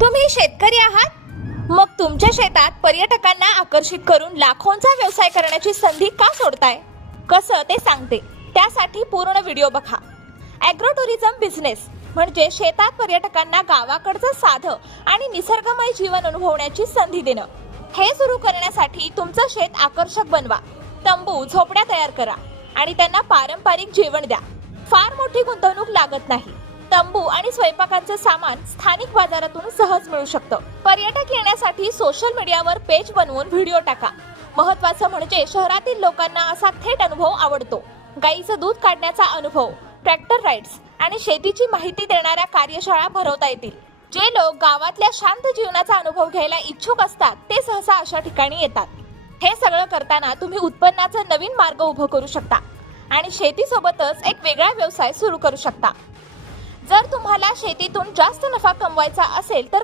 तुम्ही शेतकरी आहात? मग तुमच्या शेतात पर्यटकांना आकर्षित करून लाखोंचा व्यवसाय करण्याची संधी का सोडताय? कसं ते सांगते. त्यासाठी पूर्ण व्हिडिओ बघा. ॲग्रो टुरिझम बिझनेस म्हणजे शेतात पर्यटकांना गावाकडचं साधं आणि निसर्गमय जीवन अनुभवण्याची संधी देणं. हे सुरू करण्यासाठी तुमचं शेत आकर्षक बनवा. तंबू, झोपड्या तयार करा आणि त्यांना पारंपरिक जेवण द्या. फार मोठी गुंतवणूक लागत नाही. तंबू आणि स्वयंपाकाचं सामान स्थानिक बाजारातून सहज मिळू शकतं. पर्यटक येण्यासाठी सोशल मीडियावर पेज बनवून व्हिडिओ टाका. महत्त्वाचं म्हणजे शहरातील लोकांना असा थेट अनुभव आवडतो. गाईचं दूध काढण्याचा अनुभव, ट्रॅक्टर राईड्स आणि शेतीची माहिती देणाऱ्या कार्यशाळा भरवता येतील. जे लोक गावातल्या शांत जीवनाचा अनुभव घ्यायला इच्छुक असतात ते सहसा अशा ठिकाणी येतात. हे सगळं करताना तुम्ही उत्पन्नाचा नवीन मार्ग उभं करू शकता आणि शेतीसोबतच एक वेगळा व्यवसाय सुरू करू शकता. जर तुम्हाला शेतीतून जास्त नफा कमवायचा असेल तर